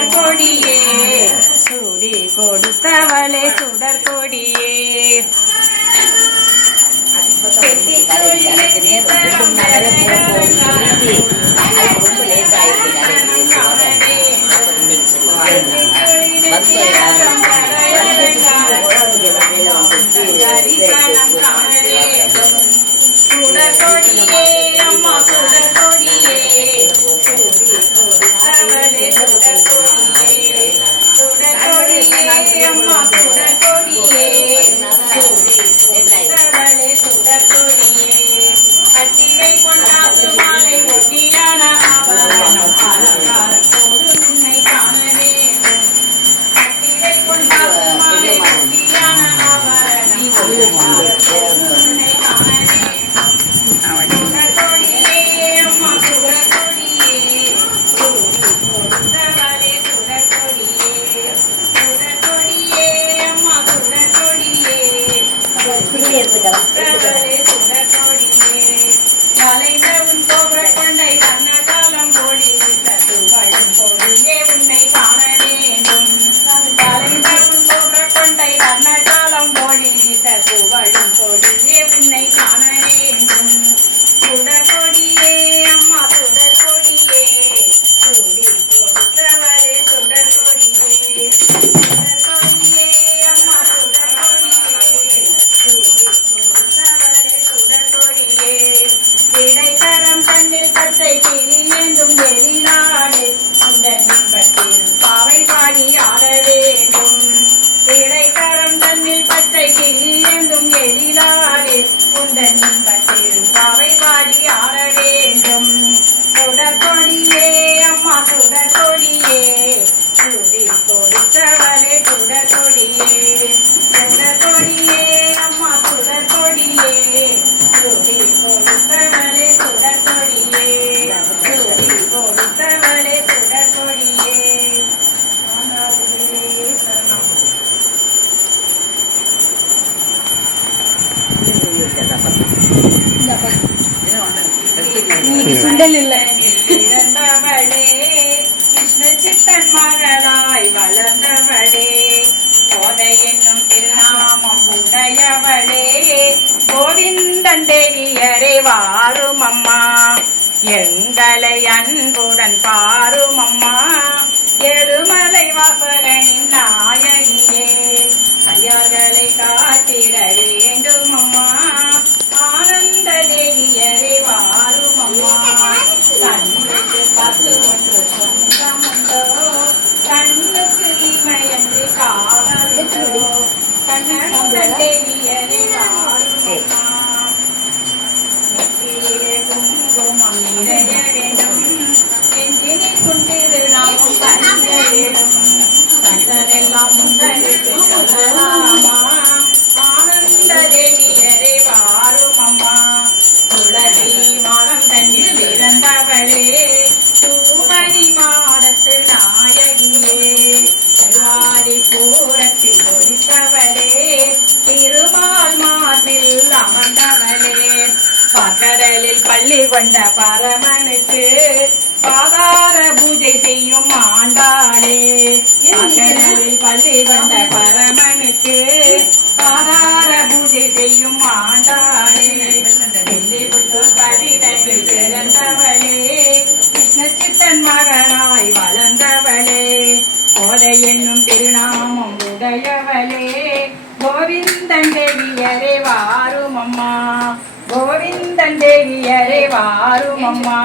சுடர் கொடியே. சூடி கொடுத்தவளே சுடர் கொடியே. சுடர் கொடியே. இல்ல பிறந்தவளே கிருஷ்ண சித்தன் மகளாய் வளர்ந்தவளே கோதை என்னும் திருநாமம் உடையவளே கோவிந்தன் தேவியரே வாரும் அம்மா எங்களை அன்புடன் பாரும் அம்மா எருமலை வாசகனின் நாயகியே ஐயர்களை காத்திட கண்ணுக்கு பசு ஒன்று சொந்தமுண்டோ கண்ணுக்கு இமையன்று காவலுண்டோ கண்ணனுட தேவியரே குங்குமம் நிறைய வேண்டும் நெஞ்சினில் கொண்டிரு நாமும் சொல்லலாமா ஆனந்த தேவியரே வாரும் அம்மா. தன்னில் திருவாரி ஒழித்தவளே திருமால் மார்பில் அமர்ந்தவளே. பகடலில் பள்ளி கொண்ட பரமனுக்கு பாதார பூஜை செய்யும் ஆண்டாளே. பகடலில் பள்ளி கொண்ட பரமனுக்கு பாதார பூஜை செய்யும் ஆண்டாளே. வெள்ளிபுத்தூர் பிறந்தவளே கிருஷ்ண சித்தன் மகனாய் வளர்ந்தவளே. கோதை என்னும் திருநாமம் உடையவளே. கோவிந்தன் தேவியரே வாரும் அம்மா கோவிந்தன் தேவியரே வாரும் அம்மா